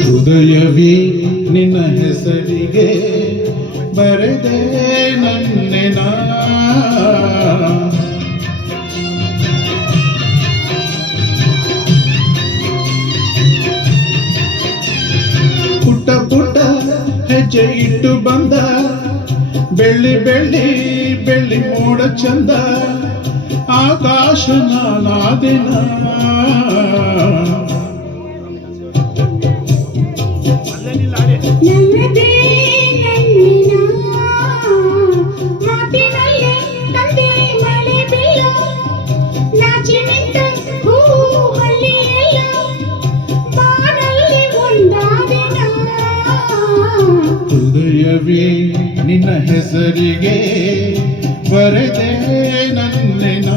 ಹೃದಯವೇ ನಿನ್ನ ಹೆಸರಿಗೆ ಬರೆದೆ ನನ್ನೆನ ಪುಟ್ಟ ಪುಟ್ಟ ಹೆಜ್ಜೆ ಇಟ್ಟು ಬಂದ ಬೆಳ್ಳಿ ಬೆಳ್ಳಿ ಬೆಳ್ಳಿ ಮೋಡ ಚಂದ ಆಕಾಶ ನಾನಾದಿನ ಹೃದಯವೇ ನಿನ್ನ ಹೆಸರಿಗೆ ಬರೆದೆ ನನ್ನೆನ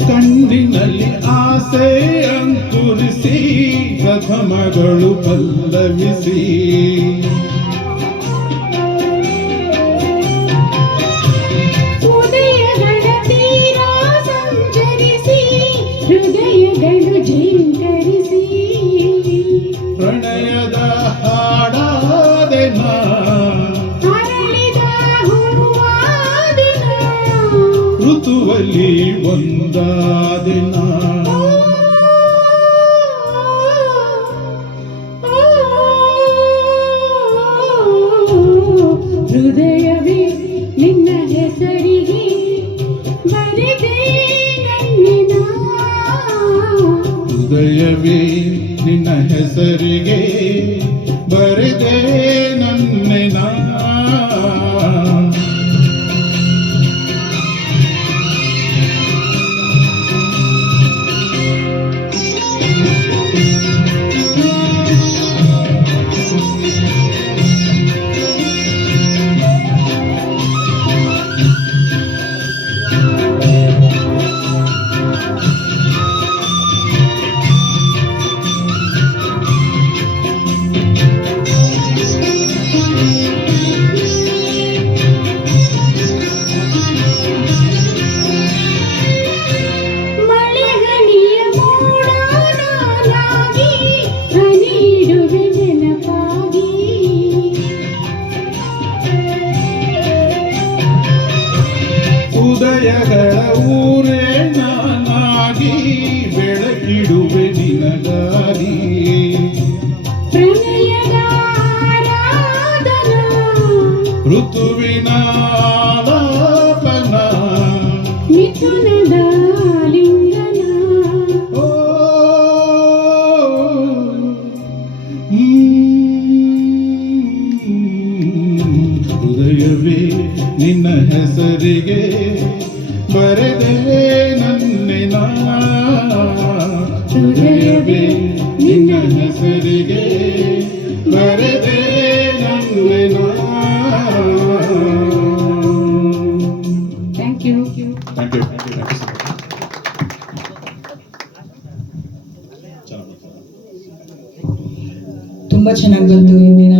ಕಣ್ಣಿನಲ್ಲಿ ಆಸೆ ಅಂಕುರಿಸಿ ಪ್ರಥಮಗಳು ಪಲ್ಲವಿಸಿ ಉದಯಗಳ ತೀರ ಸಂಚರಿಸಿ ಹೃದಯಗಳು ಝೇಂಕರಿಸಿ ಪ್ರಣಯದ ಹಾಡಾದೆನ ಅರಳಿದ ಹೂವಾದೆನ ಋತುವಲ್ಲಿ ಒಂದಾದೆನ ಹೃದಯವೇ ನಿನ್ನ ಹೆಸರಿಗೆ ಬರೆದೆ ನನ್ನೆನ ಹೃದಯವೇ ನಿನ್ನ ಹೆಸರಿಗೆ ಬರೆದೆ ನನ್ನೆನ ಉದಯಗಳ ಊರೇ ನಾನಾಗಿ ಬೆಳಕಿಡುವೆ ನಿನಗಾಗಿ ಪ್ರಣಯದ ಆರಾಧನಾ ಋತುವಿನ ಆಲಾಪನ ಮಿಥುನದ ಲಿಂಗನ ಓ ಹೃದಯವೇ ನಿನ್ನ ಹೆಸರಿಗೆ ಬರೆದೆ ನನ್ನೆನ ಹೃದಯವೇ ನಿನ್ನ ಹೆಸರಿಗೆ ಬರೆದೆ ನನ್ನೆನ. Thank you. Thank you. ತುಂಬಾ ಚೆನ್ನಾಗಿ ಬಂತು ಇಂದಿನ